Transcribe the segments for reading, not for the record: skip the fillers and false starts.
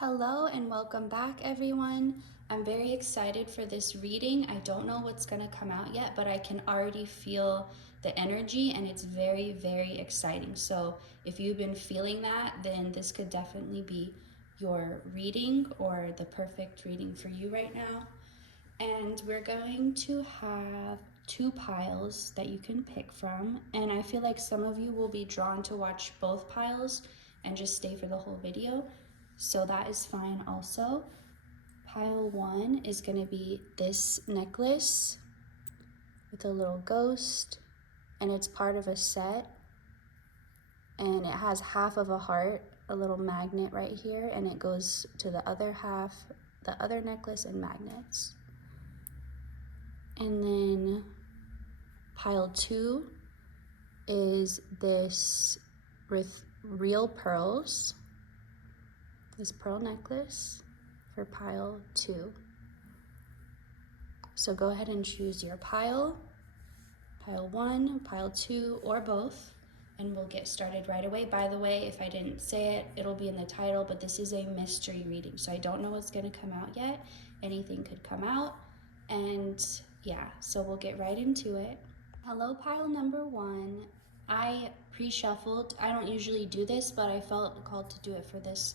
Hello and welcome back, everyone. I'm very excited for this reading. I don't know what's going to come out yet, but I can already feel the energy and it's very, very exciting. So if you've been feeling that, then this could definitely be your reading or the perfect reading for you right now. And we're going to have two piles that you can pick from. And I feel like some of you will be drawn to watch both piles and just stay for the whole video. So that is fine also. Pile one is going to be this necklace with a little ghost, and it's part of a set. And it has half of a heart, a little magnet right here, and it goes to the other half, the other necklace, and magnets. And then pile two is this with real pearls, this pearl necklace for pile two. So go ahead and choose your pile one, pile two, or both, and we'll get started right away. By the way, if I didn't say it, it'll be in the title, but this is a mystery reading, so I don't know what's gonna come out yet. Anything could come out, and yeah, so we'll get right into it. Hello, pile number one. I pre-shuffled. I don't usually do this, but I felt called to do it for this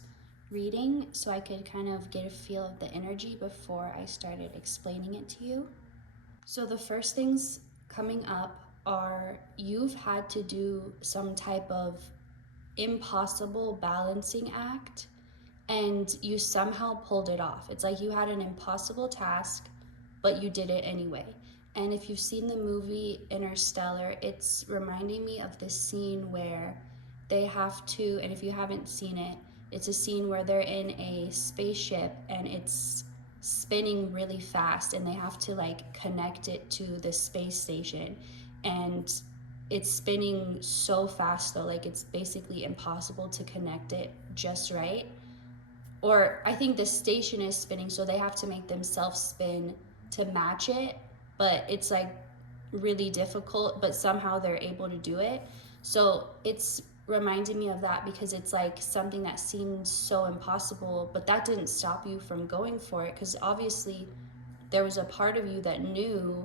reading so I could kind of get a feel of the energy before I started explaining it to you. So the first things coming up are you've had to do some type of impossible balancing act and you somehow pulled it off. It's like you had an impossible task, but you did it anyway. And if you've seen the movie Interstellar, it's reminding me of this scene where they have to, and if you haven't seen it, it's a scene where they're in a spaceship and it's spinning really fast and they have to like connect it to the space station. And it's spinning so fast though, like it's basically impossible to connect it just right. Or I think the station is spinning, so they have to make themselves spin to match it, but it's like really difficult, but somehow they're able to do it. So it's reminding me of that because it's like something that seemed so impossible, but that didn't stop you from going for it, because obviously there was a part of you that knew,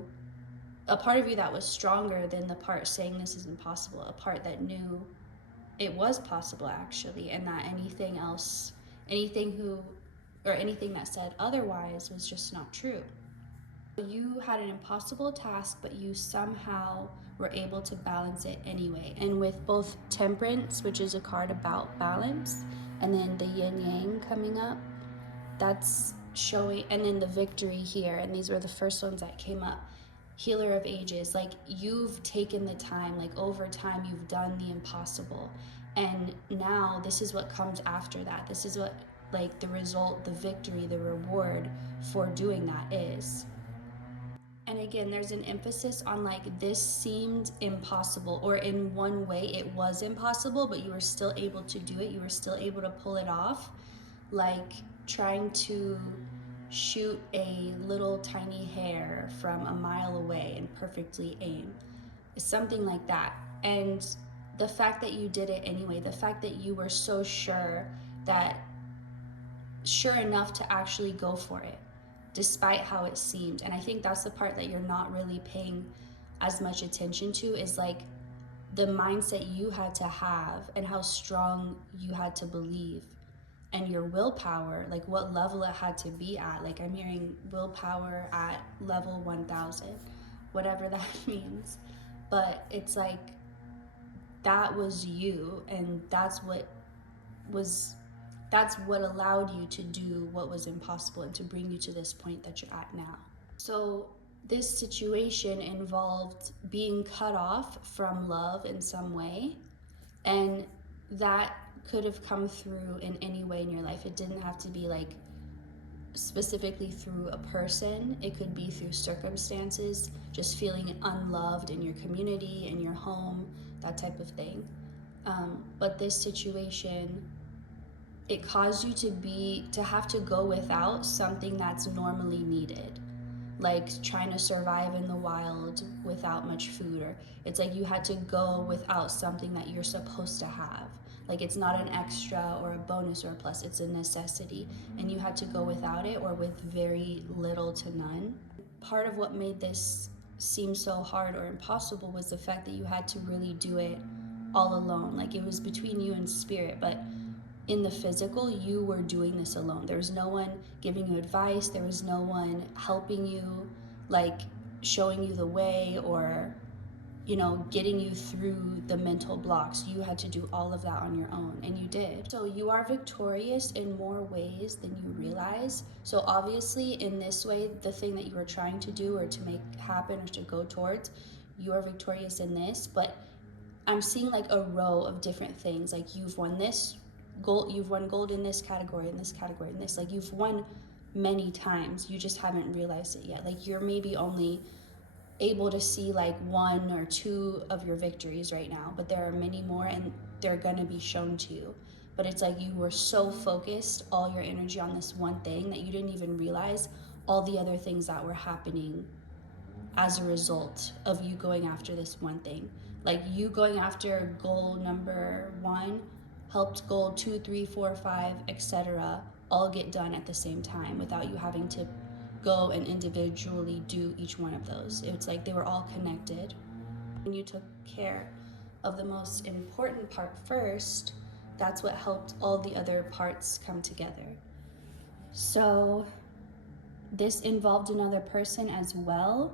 a part of you that was stronger than the part saying this is impossible, a part that knew it was possible actually, and that anything else, anything that said otherwise was just not true. You had an impossible task, but you somehow were able to balance it anyway. And with both Temperance, which is a card about balance, and then the Yin Yang coming up, that's showing, and then the Victory here, and these were the first ones that came up. Healer of Ages, like you've taken the time, like over time you've done the impossible, and now this is what comes after that. This is what, like, the result, the victory, the reward for doing that is. And again, there's an emphasis on like this seemed impossible, or in one way it was impossible, but you were still able to do it, you were still able to pull it off. Like trying to shoot a little tiny hair from a mile away and perfectly aim. Something like that. And the fact that you did it anyway, the fact that you were so sure enough to actually go for it, despite how it seemed. And I think that's the part that you're not really paying as much attention to, is like the mindset you had to have and how strong you had to believe, and your willpower, like what level it had to be at. Like I'm hearing willpower at level 1000, whatever that means. But it's like that was you, and that's what allowed you to do what was impossible and to bring you to this point that you're at now. So this situation involved being cut off from love in some way, and that could have come through in any way in your life. It didn't have to be like specifically through a person. It could be through circumstances, just feeling unloved in your community, in your home, that type of thing. But this situation, it caused you to have to go without something that's normally needed, like trying to survive in the wild without much food, or it's like you had to go without something that you're supposed to have. Like, it's not an extra or a bonus or a plus, it's a necessity. And you had to go without it or with very little to none. Part of what made this seem so hard or impossible was the fact that you had to really do it all alone. Like, it was between you and spirit, but in the physical, you were doing this alone. There was no one giving you advice, there was no one helping you, like showing you the way, or getting you through the mental blocks. You had to do all of that on your own, and you did. So you are victorious in more ways than you realize. So obviously, in this way, the thing that you were trying to do or to make happen or to go towards, you are victorious in this. But I'm seeing like a row of different things. Like, you've won this gold, you've won gold in this category, in this category, in this. Like, you've won many times. You just haven't realized it yet. Like, you're maybe only able to see like one or two of your victories right now, but there are many more, and they're gonna be shown to you. But it's like you were so focused, all your energy on this one thing, that you didn't even realize all the other things that were happening as a result of you going after this one thing. Like, you going after goal number 1 helped goal 2, 3, 4, 5, etc. all get done at the same time without you having to go and individually do each one of those. It's like they were all connected. When you took care of the most important part first, that's what helped all the other parts come together. So this involved another person as well.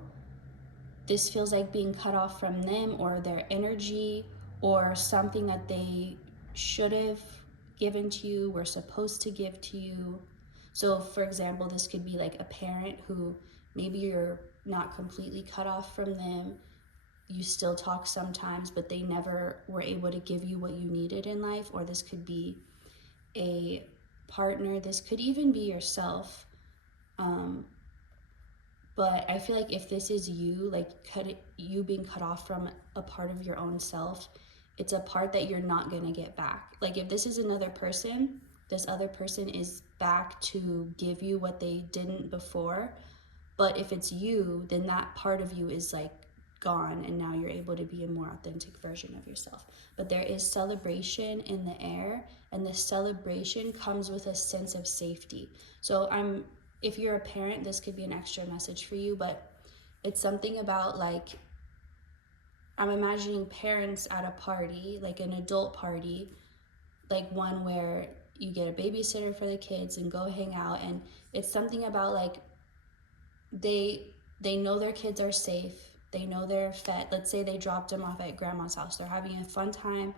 This feels like being cut off from them or their energy or something that they should have given to you, were supposed to give to you. So for example, this could be like a parent who maybe you're not completely cut off from them. You still talk sometimes, but they never were able to give you what you needed in life. Or this could be a partner. This could even be yourself. But I feel like if this is you, like you being cut off from a part of your own self, it's a part that you're not gonna get back. Like, if this is another person, this other person is back to give you what they didn't before. But if it's you, then that part of you is like gone, and now you're able to be a more authentic version of yourself. But there is celebration in the air, and the celebration comes with a sense of safety. So if you're a parent, this could be an extra message for you, but it's something about, like, I'm imagining parents at a party, like an adult party, like one where you get a babysitter for the kids and go hang out, and it's something about like they know their kids are safe, they know they're fed. Let's say they dropped them off at grandma's house, they're having a fun time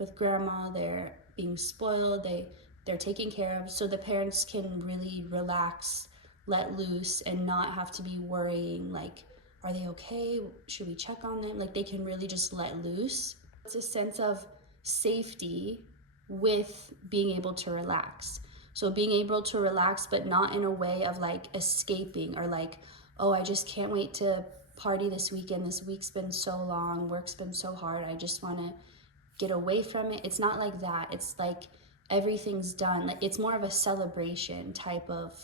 with grandma, they're being spoiled, they're taken care of, so the parents can really relax, let loose, and not have to be worrying like, are they okay, should we check on them? Like, they can really just let loose. It's a sense of safety with being able to relax. So being able to relax, but not in a way of like escaping or like, oh, I just can't wait to party this weekend, this week's been so long, work's been so hard, I just want to get away from it. It's not like that. It's like everything's done. It's more of a celebration type of,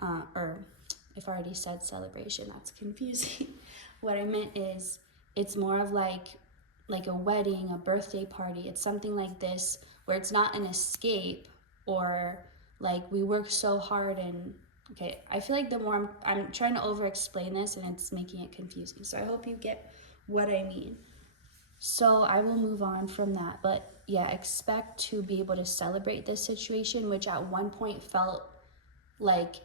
or if I already said celebration, that's confusing. What I meant is, it's more of like a wedding, a birthday party. It's something like this where it's not an escape or like we work so hard and, okay, I feel like the more I'm trying to over explain this and it's making it confusing. So I hope you get what I mean. So I will move on from that, but yeah, expect to be able to celebrate this situation, which at one point felt like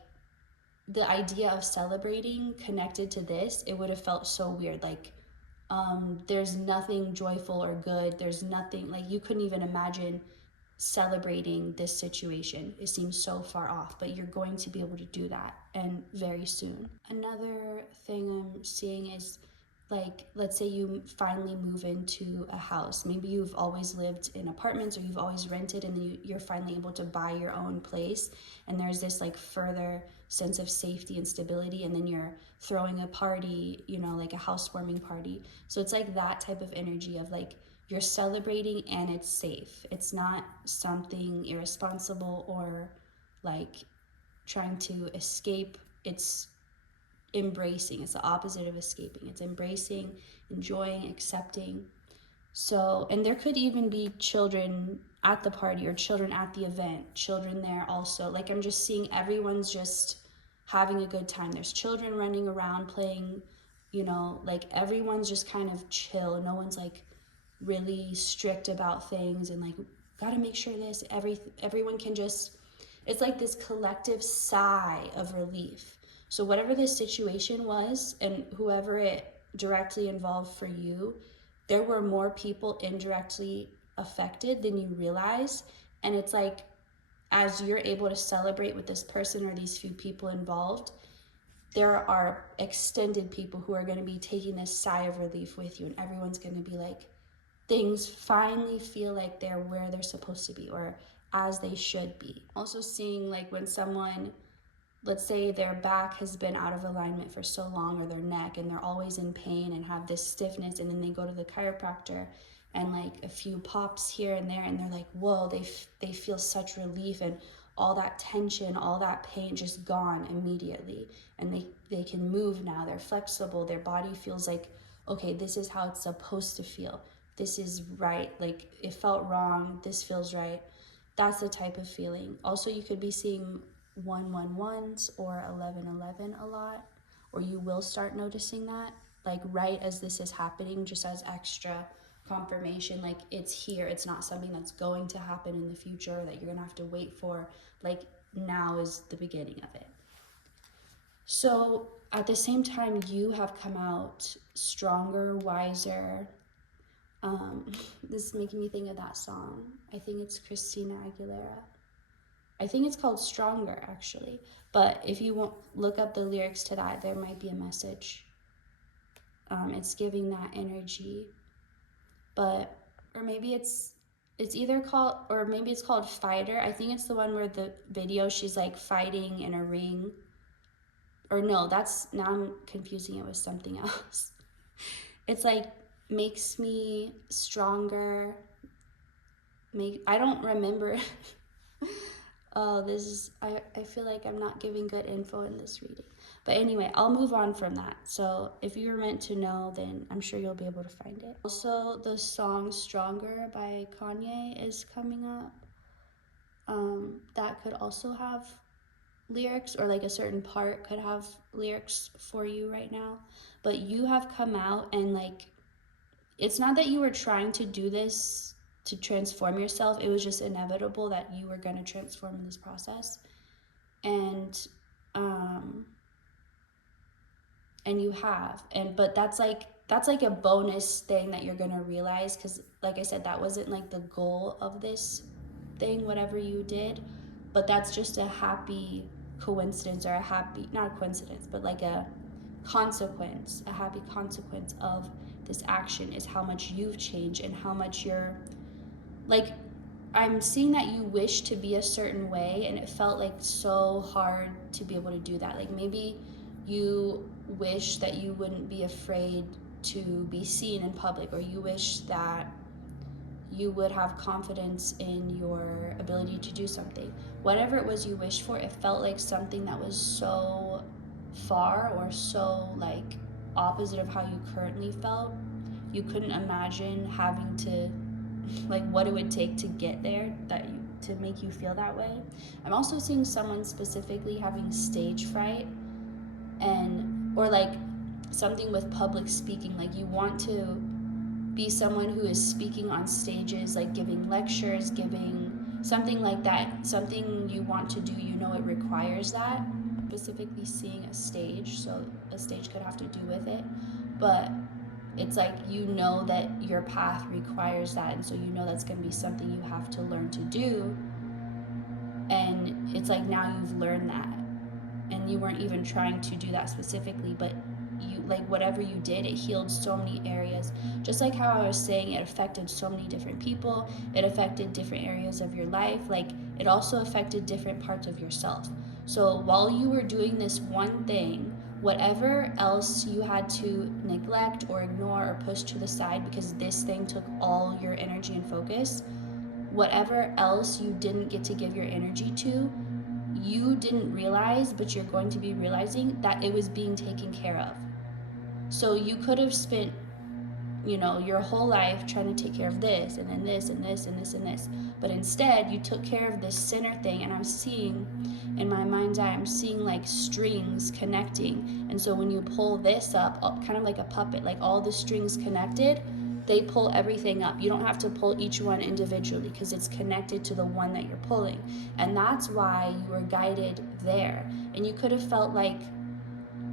the idea of celebrating connected to this, it would have felt so weird. Like, there's nothing joyful or good. There's nothing, like, you couldn't even imagine celebrating this situation. It seems so far off, but you're going to be able to do that, and very soon. Another thing I'm seeing is, like, let's say you finally move into a house. Maybe you've always lived in apartments or you've always rented, and then you're finally able to buy your own place, and there's this like further sense of safety and stability, and then you're throwing a party, like a housewarming party. So it's like that type of energy of like you're celebrating and it's safe. It's not something irresponsible or like trying to escape. It's embracing. It's the opposite of escaping. It's embracing, enjoying, accepting. So, and there could even be children at the party or children at the event, children there also. Like, I'm just seeing everyone's just having a good time. There's children running around playing, you know, like everyone's just kind of chill. No one's like really strict about things and like, gotta make sure this, everyone can just, it's like this collective sigh of relief. So, whatever this situation was, and whoever it directly involved for you, there were more people indirectly affected than you realize. And it's like, as you're able to celebrate with this person or these few people involved, there are extended people who are going to be taking this sigh of relief with you, and everyone's going to be like, things finally feel like they're where they're supposed to be or as they should be. Also, seeing like when someone, let's say their back has been out of alignment for so long, or their neck, and they're always in pain and have this stiffness, and then they go to the chiropractor and like a few pops here and there, and they're like, whoa, they feel such relief, and all that tension, all that pain just gone immediately, and they can move now, they're flexible, their body feels like, okay, this is how it's supposed to feel, this is right, like it felt wrong, this feels right. That's the type of feeling. Also, you could be seeing 111s or 1111 a lot, or you will start noticing that, like right as this is happening, just as extra confirmation, like it's here, it's not something that's going to happen in the future that you're gonna have to wait for, like now is the beginning of it. So at the same time, you have come out stronger, wiser. This is making me think of that song. I think it's Christina Aguilera. I think it's called Stronger, actually. But if you won't look up the lyrics to that, there might be a message. It's giving that energy. But, or maybe it's either called, or maybe it's called Fighter. I think it's the one where the video, she's like fighting in a ring. Or no, now I'm confusing it with something else. It's like, makes me stronger. I don't remember. Oh, this is, I feel like I'm not giving good info in this reading. But anyway, I'll move on from that. So if you were meant to know, then I'm sure you'll be able to find it. Also, the song Stronger by Kanye is coming up. That could also have lyrics, or like a certain part could have lyrics for you right now. But you have come out, and like, it's not that you were trying to do this to transform yourself, it was just inevitable that you were going to transform in this process. And you have, but that's like a bonus thing that you're going to realize, because like I said, that wasn't like the goal of this thing, whatever you did, but that's just a happy coincidence, or a happy, not a coincidence, but like a consequence, a happy consequence of this action, is how much you've changed and how much you're like, I'm seeing that you wish to be a certain way, and it felt like so hard to be able to do that. Like maybe you wish that you wouldn't be afraid to be seen in public, or you wish that you would have confidence in your ability to do something. Whatever it was you wished for, it felt like something that was so far, or so like opposite of how you currently felt. You couldn't imagine having to, like, what it would take to get there, to make you feel that way. I'm also seeing someone specifically having stage fright, or like something with public speaking, like you want to be someone who is speaking on stages, like giving lectures, giving something like that, something you want to do, it requires that. Specifically seeing a stage, so a stage could have to do with it, but it's like that your path requires that, and so that's going to be something you have to learn to do, and it's like now you've learned that, and you weren't even trying to do that specifically, but you, like, whatever you did, it healed so many areas. Just like how I was saying, it affected so many different people, it affected different areas of your life, like it also affected different parts of yourself. So while you were doing this one thing, whatever else you had to neglect or ignore or push to the side because this thing took all your energy and focus, whatever else you didn't get to give your energy to, you didn't realize, but you're going to be realizing that it was being taken care of. So you could have spent, you know, your whole life trying to take care of this and then this and this and this and this. But instead you took care of this center thing, and I'm seeing in my mind's eye, I'm seeing like strings connecting. And so when you pull this up, kind of like a puppet, like all the strings connected, they pull everything up. You don't have to pull each one individually because it's connected to the one that you're pulling. And that's why you were guided there. And you could have felt like,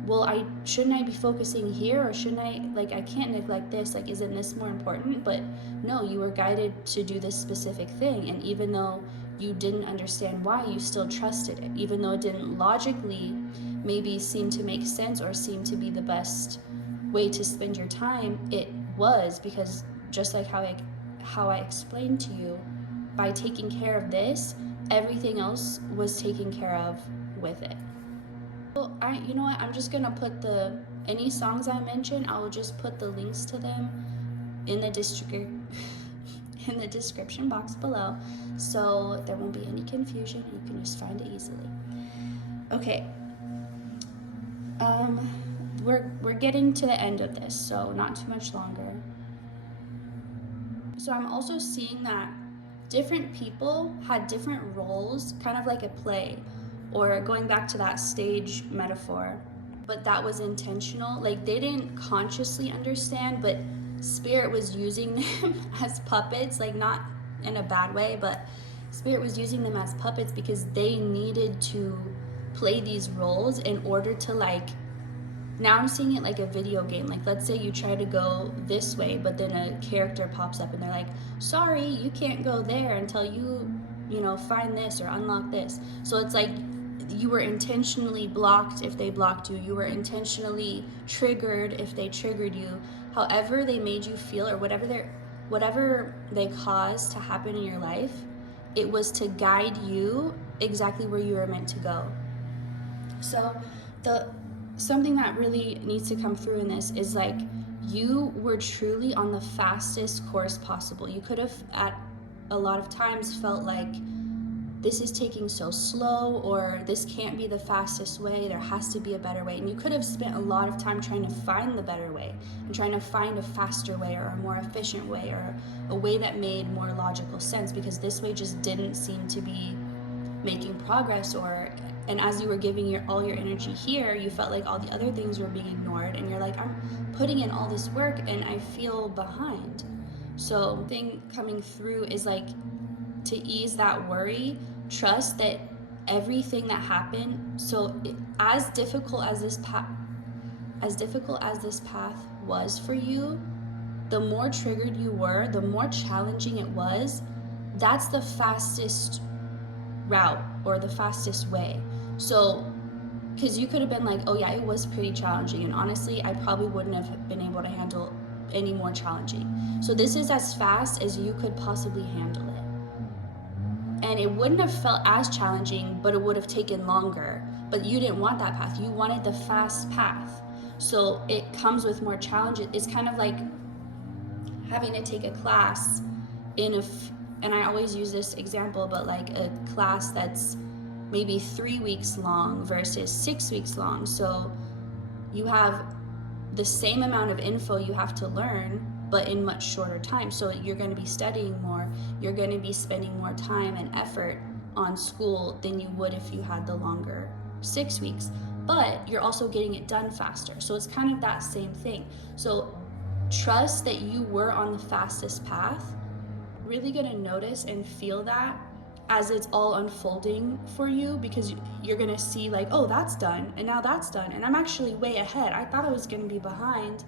well, shouldn't I be focusing here, or shouldn't I can't neglect this, like isn't this more important? But no, you were guided to do this specific thing, and even though you didn't understand why, you still trusted it, even though it didn't logically maybe seem to make sense or seem to be the best way to spend your time. It was, because just like how I explained to you, by taking care of this, everything else was taken care of with it. Well, you know what, I'm just gonna put any songs I mentioned, I will just put the links to them in the description box below, so there won't be any confusion. You can just find it easily. Okay, we're getting to the end of this, so not too much longer. So I'm also seeing that different people had different roles, kind of like a play, or going back to that stage metaphor, but that was intentional. Like they didn't consciously understand, but Spirit was using them as puppets, like not in a bad way, but Spirit was using them as puppets because they needed to play these roles in order to now I'm seeing it like a video game. Like let's say you try to go this way, but then a character pops up and they're like, sorry, you can't go there until you find this or unlock this. So it's like you were intentionally blocked if they blocked you. You were intentionally triggered if they triggered you. However they made you feel, or whatever they caused to happen in your life, it was to guide you exactly where you were meant to go. So something that really needs to come through in this is like you were truly on the fastest course possible. You could have at a lot of times felt like this is taking so slow, or this can't be the fastest way, there has to be a better way. And you could have spent a lot of time trying to find the better way and trying to find a faster way or a more efficient way or a way that made more logical sense, because this way just didn't seem to be making progress. And as you were giving all your energy here, you felt like all the other things were being ignored, and you're like, I'm putting in all this work and I feel behind. So the thing coming through is like, to ease that worry, trust that everything that happened, as difficult as this path was for you, the more triggered you were, the more challenging it was, that's the fastest route or the fastest way. So because you could have been like, oh yeah, it was pretty challenging, and honestly I probably wouldn't have been able to handle any more challenging. So this is as fast as you could possibly handle it, and it wouldn't have felt as challenging, but it would have taken longer. But you didn't want that path, you wanted the fast path, so it comes with more challenges. It's kind of like having to take a class and I always use this example, but like a class that's maybe 3 weeks long versus 6 weeks long. So you have the same amount of info you have to learn, but in much shorter time. So you're going to be studying more, you're going to be spending more time and effort on school than you would if you had the longer 6 weeks, but you're also getting it done faster. So it's kind of that same thing. So trust that you were on the fastest path. Really going to notice and feel that as it's all unfolding for you, because you're going to see like, oh, that's done, and now that's done, and I'm actually way ahead. I thought I was going to be behind,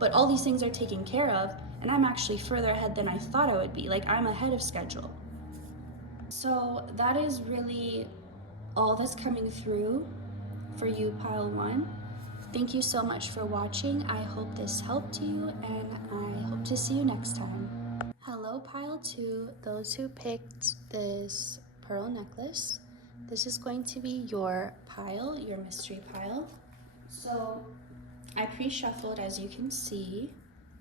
but all these things are taken care of, and I'm actually further ahead than I thought I would be. Like, I'm ahead of schedule. So that is really all that's coming through for you, pile 1. Thank you so much for watching. I hope this helped you, and I hope to see you next time. Hello, pile 2, those who picked this pearl necklace. This is going to be your pile, your mystery pile. So I pre-shuffled, as you can see.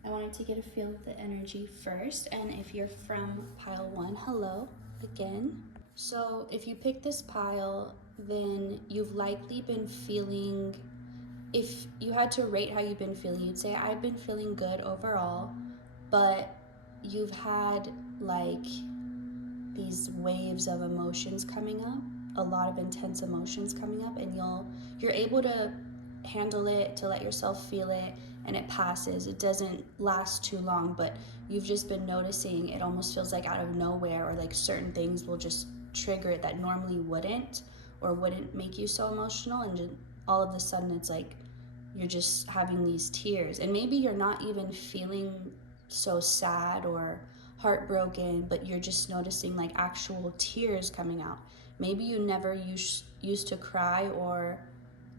I wanted to get a feel of the energy first, and if you're from pile 1, hello again. So if you picked this pile, then you've likely been feeling if you had to rate how you've been feeling, you'd say, I've been feeling good overall, but you've had like these waves of emotions coming up, a lot of intense emotions coming up, and you're able to handle it, to let yourself feel it, and it passes. It doesn't last too long, but you've just been noticing it almost feels like out of nowhere, or like certain things will just trigger it that normally wouldn't, or wouldn't make you so emotional, and just, all of a sudden it's like you're just having these tears, and maybe you're not even feeling so sad or heartbroken, but you're just noticing like actual tears coming out. Maybe you never used to cry, or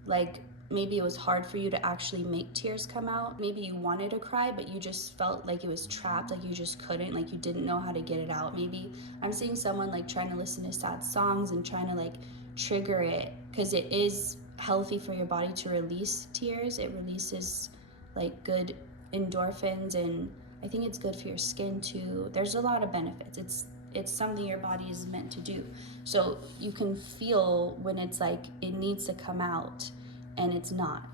like maybe it was hard for you to actually make tears come out. Maybe you wanted to cry, but you just felt like it was trapped, like you just couldn't, like you didn't know how to get it out. Maybe I'm seeing someone like trying to listen to sad songs and trying to like trigger it, because it is healthy for your body to release tears. It releases like good endorphins, and I think it's good for your skin too. There's a lot of benefits. It's something your body is meant to do. So you can feel when it's like it needs to come out and it's not.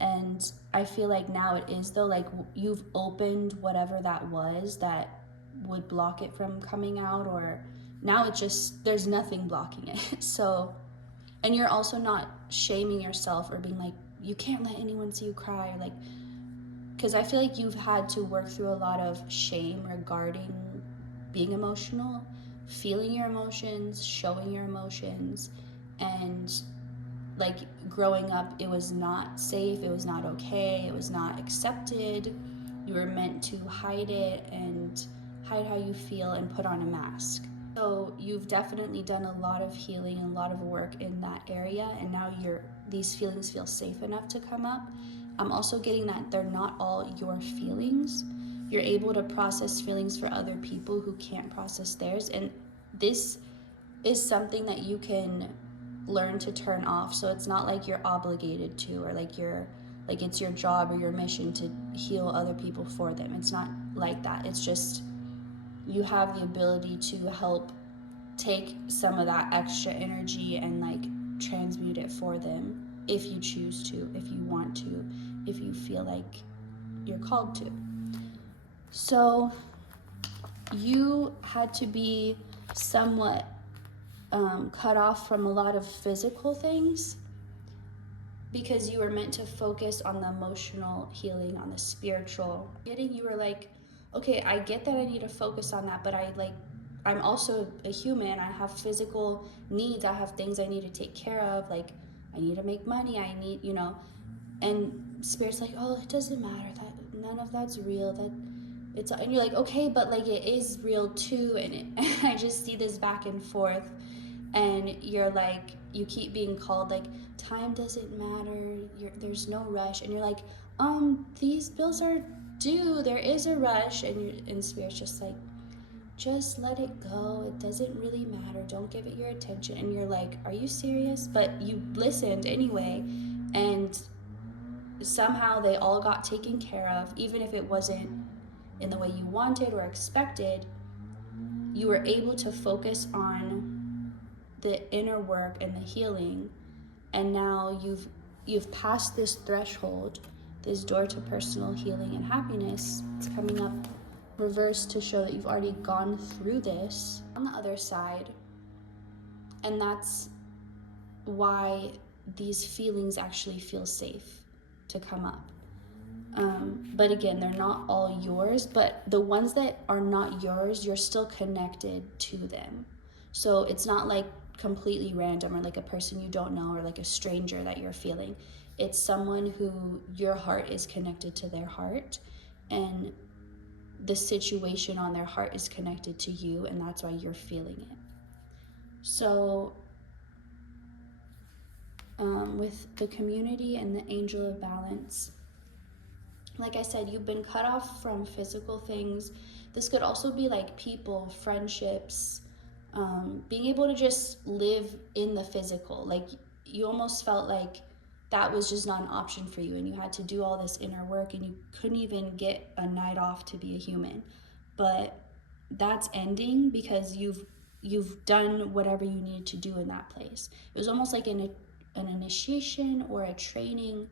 And I feel like now it is, though, like you've opened whatever that was that would block it from coming out, or now it just, there's nothing blocking it. So, and you're also not shaming yourself or being like, you can't let anyone see you cry, or like, because I feel like you've had to work through a lot of shame regarding being emotional, feeling your emotions, showing your emotions, and like growing up, it was not safe, it was not okay, it was not accepted. You were meant to hide it and hide how you feel and put on a mask. So you've definitely done a lot of healing and a lot of work in that area, and now these feelings feel safe enough to come up. I'm also getting that they're not all your feelings. You're able to process feelings for other people who can't process theirs, and this is something that you can learn to turn off. So it's not like you're obligated to, or like it's your job or your mission to heal other people for them. It's not like that. It's just you have the ability to help take some of that extra energy and like transmute it for them, if you choose to, if you want to, if you feel like you're called to. So you had to be somewhat cut off from a lot of physical things, because you were meant to focus on the emotional healing, on the spiritual. You were like, okay, I get that I need to focus on that, but I'm also a human. I have physical needs. I have things I need to take care of. Like, I need to make money. I need, and Spirit's like, oh, it doesn't matter. That none of that's real. That it's, and you're like, okay, but like it is real too. And I just see this back and forth, and you're like, you keep being called like, time doesn't matter. There's no rush, and you're like, these bills are due. There is a rush, and Spirit's just like, just let it go. It doesn't really matter. Don't give it your attention. And you're like, are you serious? But you listened anyway, and somehow they all got taken care of, even if it wasn't in the way you wanted or expected. You were able to focus on the inner work and the healing, and now you've passed this threshold, this door to personal healing and happiness. It's coming up reversed to show that you've already gone through this on the other side, and that's why these feelings actually feel safe to come up. But again, they're not all yours, but the ones that are not yours, you're still connected to them. So it's not like completely random, or like a person you don't know, or like a stranger that you're feeling. It's someone who your heart is connected to their heart, and the situation on their heart is connected to you, and that's why you're feeling it. So with the community and the angel of balance, like I said, you've been cut off from physical things. This could also be like people, friendships, being able to just live in the physical. Like you almost felt like that was just not an option for you, and you had to do all this inner work, and you couldn't even get a night off to be a human. But that's ending, because you've done whatever you needed to do in that place. It was almost like an initiation or a training,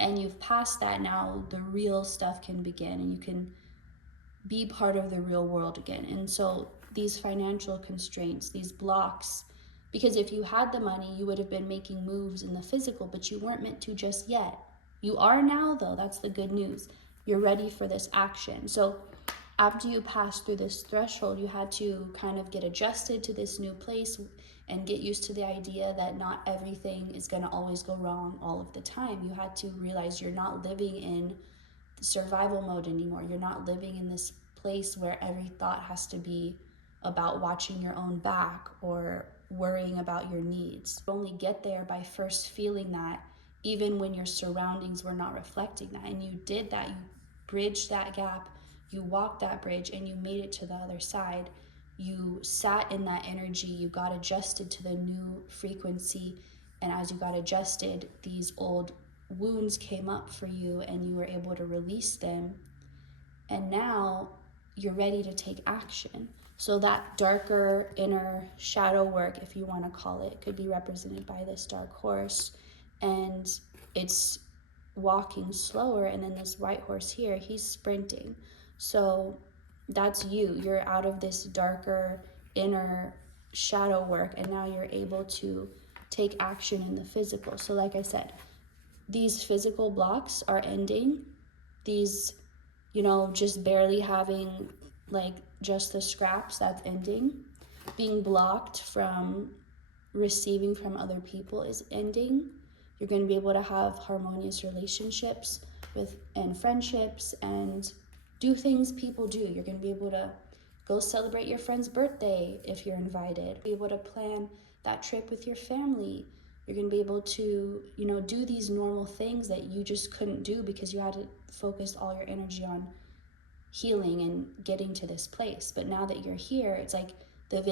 and you've passed that. Now the real stuff can begin, and you can be part of the real world again. And so these financial constraints, these blocks, because if you had the money, you would have been making moves in the physical, but you weren't meant to just yet. You are now, though. That's the good news. You're ready for this action. So after you passed through this threshold, you had to kind of get adjusted to this new place and get used to the idea that not everything is going to always go wrong all of the time. You had to realize you're not living in survival mode anymore. You're not living in this place where every thought has to be about watching your own back or worrying about your needs. You only get there by first feeling that, even when your surroundings were not reflecting that. And you did that. You bridged that gap, you walked that bridge, and you made it to the other side. You sat in that energy, you got adjusted to the new frequency, and as you got adjusted, these old wounds came up for you and you were able to release them. And now you're ready to take action. So that darker inner shadow work, if you want to call it, could be represented by this dark horse. And it's walking slower, and then this white horse here, he's sprinting. So that's you. You're out of this darker inner shadow work, and now you're able to take action in the physical. So like I said, these physical blocks are ending. These, just barely having like just the scraps, that's ending. Being blocked from receiving from other people is ending. You're going to be able to have harmonious relationships and friendships and do things people do. You're going to be able to go celebrate your friend's birthday if you're invited. Be able to plan that trip with your family. You're going to be able to, do these normal things that you just couldn't do because you had to focus all your energy on healing and getting to this place. But now that you're here, it's like the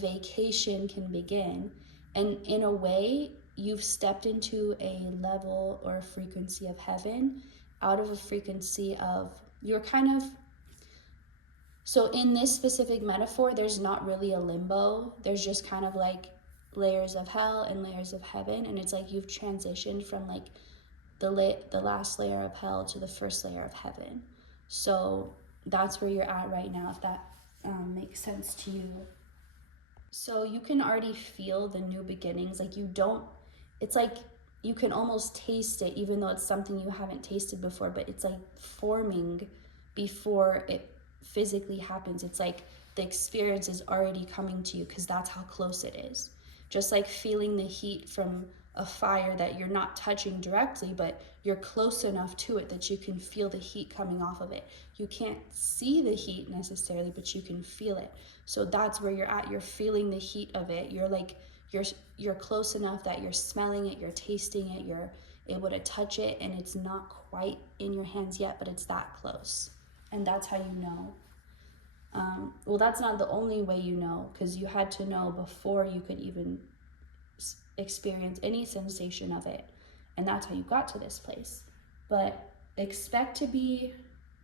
vacation can begin. And in a way, you've stepped into a level or a frequency of heaven, out of a frequency of, you're kind of, so in this specific metaphor, there's not really a limbo. There's just kind of like layers of hell and layers of heaven. And it's like you've transitioned from like the last layer of hell to the first layer of heaven. So that's where you're at right now, if that makes sense to you. So you can already feel the new beginnings. Like it's like you can almost taste it, even though it's something you haven't tasted before, but it's like forming before it physically happens. It's like the experience is already coming to you because that's how close it is. Just like feeling the heat from a fire that you're not touching directly, but you're close enough to it that you can feel the heat coming off of it. You can't see the heat necessarily, but you can feel it. So that's where you're at. You're feeling the heat of it. You're like, you're close enough that you're smelling it, you're tasting it, you're able to touch it, and it's not quite in your hands yet, but it's that close. And that's how you know. Well, that's not the only way you know, because you had to know before you could even experience any sensation of it. And that's how you got to this place. But expect to be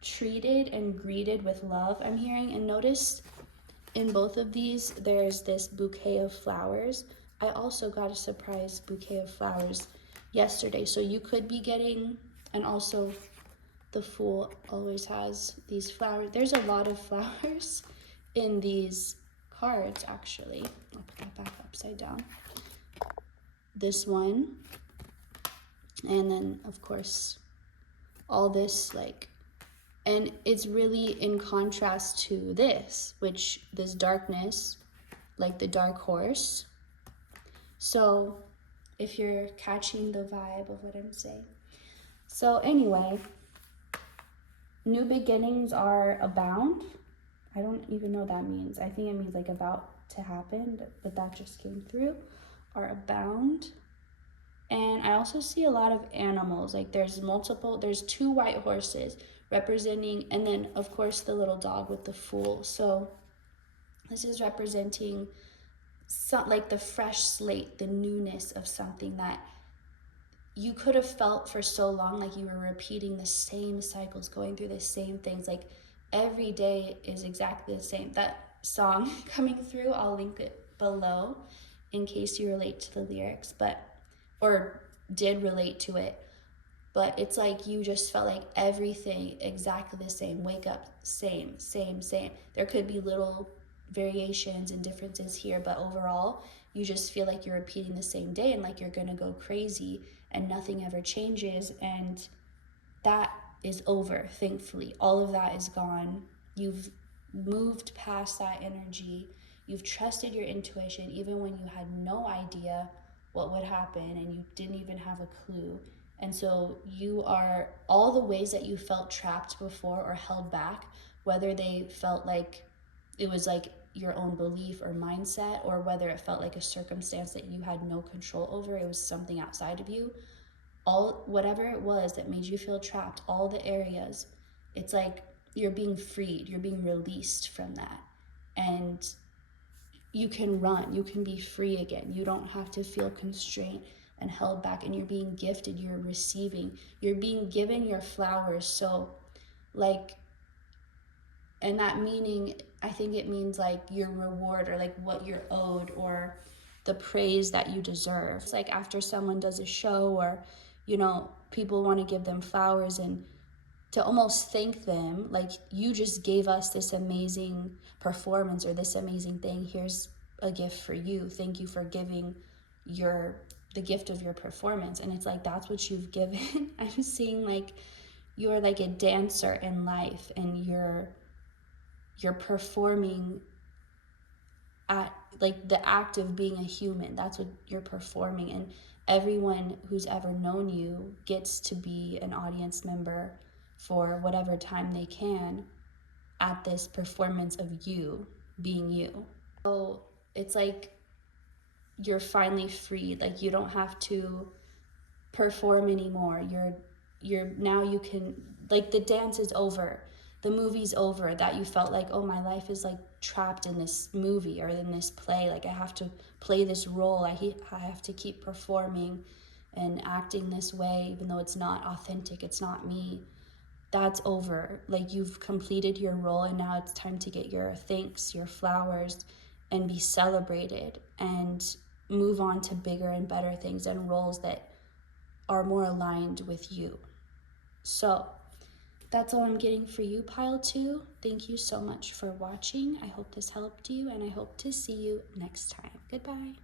treated and greeted with love, I'm hearing. And notice in both of these, there's this bouquet of flowers. I also got a surprise bouquet of flowers yesterday. So you could be getting, and also the Fool always has these flowers. There's a lot of flowers in these cards, actually. I'll put that back upside down. This one. And then, of course, all this, and it's really in contrast to this, this darkness, like the dark horse. So, if you're catching the vibe of what I'm saying. So, anyway, new beginnings are abound. I don't even know what that means. I think it means like about to happen, but that just came through. Are abound. And I also see a lot of animals. Like there's 2 white horses representing, and then of course the little dog with the Fool. So this is representing like the fresh slate, the newness of something that you could have felt for so long, like you were repeating the same cycles, going through the same things. Like every day is exactly the same. That song coming through, I'll link it below in case you relate to the lyrics, or did relate to it. but it's like you just felt like everything exactly the same. Wake up, same, same, same. There could be little variations and differences here, but overall, you just feel like you're repeating the same day and like you're gonna go crazy and nothing ever changes. And that is over, thankfully. All of that is gone. You've moved past that energy. You've trusted your intuition even when you had no idea what would happen and you didn't even have a clue. And so you are, all the ways that you felt trapped before or held back, whether they felt like it was like your own belief or mindset, or whether it felt like a circumstance that you had no control over, it was something outside of you, all whatever it was that made you feel trapped, all the areas, it's like you're being freed, you're being released from that. And you can run, you can be free again. You don't have to feel constrained and held back, and you're being gifted, you're receiving, you're being given your flowers. So like, and that meaning, I think it means like your reward, or like what you're owed, or the praise that you deserve. It's like after someone does a show, or people want to give them flowers, and to almost thank them, like, you just gave us this amazing performance or this amazing thing. Here's a gift for you. Thank you for giving the gift of your performance. And it's like, that's what you've given. I'm seeing like you're like a dancer in life, and you're performing at like the act of being a human. That's what you're performing. And everyone who's ever known you gets to be an audience member for whatever time they can at this performance of you being you. So it's like you're finally freed. Like, you don't have to perform anymore. You're now, you can, like, the dance is over, the movie's over, that you felt like, oh, my life is like trapped in this movie or in this play, like I have to play this role, I have to keep performing and acting this way even though it's not authentic, it's not me. That's over. Like, you've completed your role, and now it's time to get your thanks, your flowers, and be celebrated and move on to bigger and better things and roles that are more aligned with you. So that's all I'm getting for you, pile 2. Thank you so much for watching. I hope this helped you, and I hope to see you next time. Goodbye.